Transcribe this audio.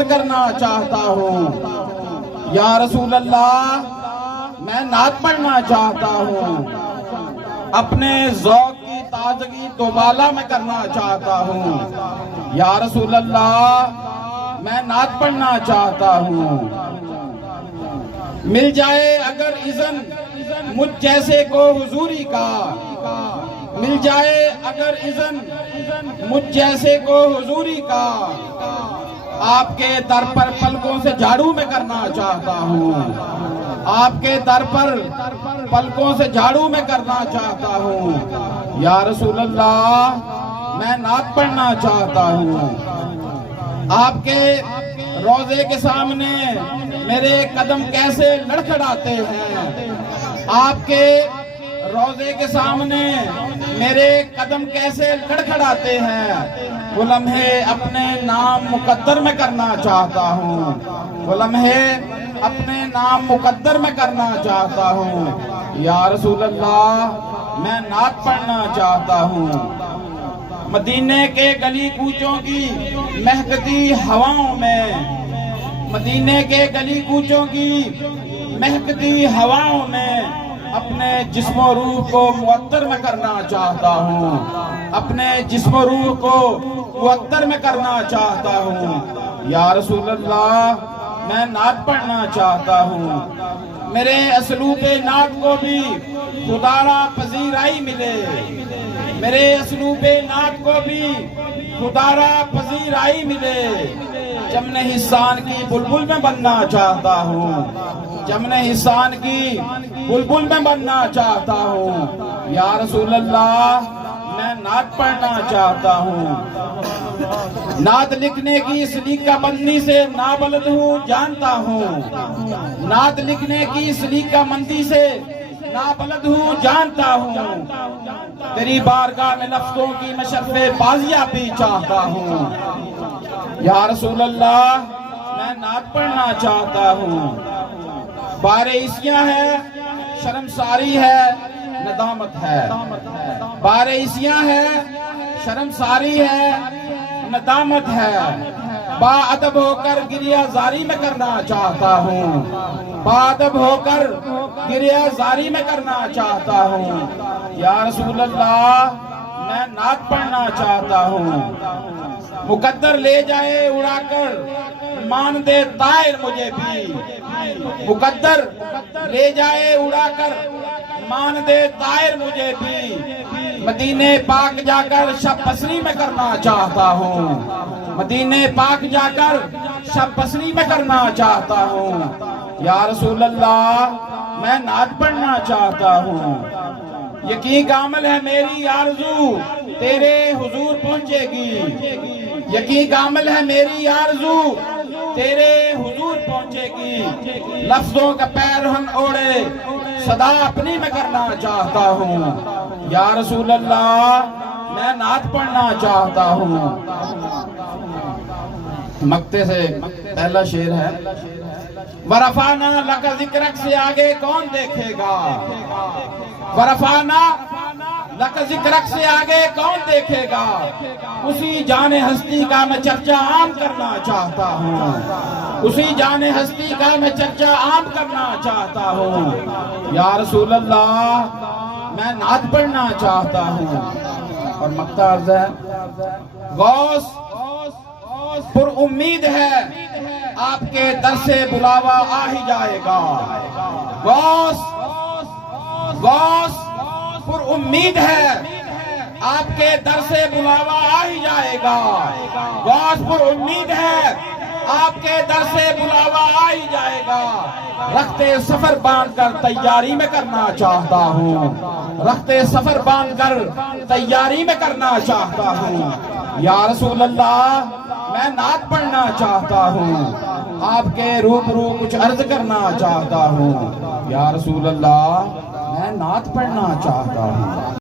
عرض کرنا چاہتا ہوں، یا رسول اللہ میں نعت پڑھنا چاہتا ہوں، اپنے ذوق کی تازگی دوبالا میں کرنا چاہتا ہوں، یا رسول اللہ میں نعت پڑھنا چاہتا ہوں۔ مل جائے اگر اذن مجھ جیسے کو حضوری کا، مل جائے اگر اذن مجھ جیسے کو حضوری کا، آپ کے در پر پلکوں سے جھاڑو میں کرنا چاہتا ہوں، آپ کے در پر پلکوں سے جھاڑو میں کرنا چاہتا ہوں، یا رسول اللہ میں نعت پڑھنا چاہتا ہوں۔ آپ کے روضے کے سامنے میرے قدم کیسے لڑکھڑاتے ہیں، آپ کے روضے کے سامنے میرے قدم کیسے لڑکھڑاتے ہیں، وہ لمحے اپنے نام مقدر میں کرنا چاہتا ہوں، وہ لمحے اپنے نام مقدر میں کرنا چاہتا ہوں، یا رسول اللہ میں نعت پڑھنا چاہتا ہوں۔ مدینے کے گلی کوچوں کی مہکتی ہواؤں میں، مدینے کے گلی کوچوں کی مہکتی ہواؤں میں اپنے جسم و روح کو معطر میں کرنا چاہتا ہوں، اپنے جسم و روح کو معطر میں کرنا چاہتا ہوں، یا رسول اللہ میں نعت پڑھنا چاہتا ہوں۔ میرے اسلوب نعت کو بھی خدا را پذیرائی ملے، میرے اسلوب نعت کو بھی خدا را پذیرائی ملے، چمن حسان کی بلبل میں بننا چاہتا ہوں، چمن حسان کی بلبل میں بننا چاہتا ہوں، یا رسول اللہ میں نعت پڑھنا چاہتا ہوں۔ نعت لکھنے کی سلیقہ بندی سے نابلد ہوں جانتا ہوں، نعت لکھنے کی سلیقہ مندی سے نابلد ہوں جانتا ہوں، تیری بارگاہ میں لفظوں کی مشرف بازیابی چاہتا ہوں، یا رسول اللہ میں نعت پڑھنا چاہتا ہوں۔ بار عیسیاں ہے، شرمساری ہے، ندامت ہے، بار عیسیاں ہے، شرمساری ہے، ندامت ہے، با ادب ہو کر گریہ زاری میں کرنا چاہتا ہوں، با ادب ہو کر گریہ زاری میں کرنا چاہتا ہوں، یا رسول اللہ میں نعت پڑھنا چاہتا ہوں۔ مقدر لے جائے اڑا کر مان دے طائر مجھے بھی، مقدر لے جائے اڑا کر مان دے طائر مجھے بھی، مدینے پاک جا کر شب بسری میں کرنا چاہتا ہوں، مدینے پاک جا کر شب بسری میں کرنا چاہتا ہوں، یا رسول اللہ میں نعت پڑھنا چاہتا ہوں۔ یقین کا عمل ہے میری آرزو تیرے حضور پہنچے گی، یقین کا عمل ہے میری آرزو تیرے حضور پہنچے گی، لفظوں کا پیرہن اوڑے صدا اپنی میں کرنا چاہتا ہوں، یا رسول اللہ میں نعت پڑھنا چاہتا ہوں۔ مکتے سے پہلا شعر ہے، ورفانا لک ذکرک سے آگے کون دیکھے گا، ورفانا لک ذکرک سے آگے کون دیکھے گا، اسی جان ہستی کا میں چرچا عام کرنا چاہتا ہوں، اسی جان ہستی کا میں چرچا عام کرنا چاہتا ہوں، یا رسول اللہ میں نعت پڑھنا چاہتا ہوں۔ اور مقطع عرض ہے، غوث پر امید ہے آپ کے در سے بلاوا آ ہی جائے گا، غوث پر امید ہے آپ کے در سے بلاوا آ ہی جائے گا، غوث پر امید ہے آپ کے در سے بلاوا آ ہی جائے گا، رختے سفر باندھ کر تیاری میں کرنا چاہتا ہوں، رختے سفر باندھ کر تیاری میں کرنا چاہتا ہوں، یا رسول اللہ میں نعت پڑھنا چاہتا ہوں، آپ کے روبرو کچھ عرض کرنا چاہتا ہوں، یا رسول اللہ میں نعت پڑھنا چاہتا ہوں۔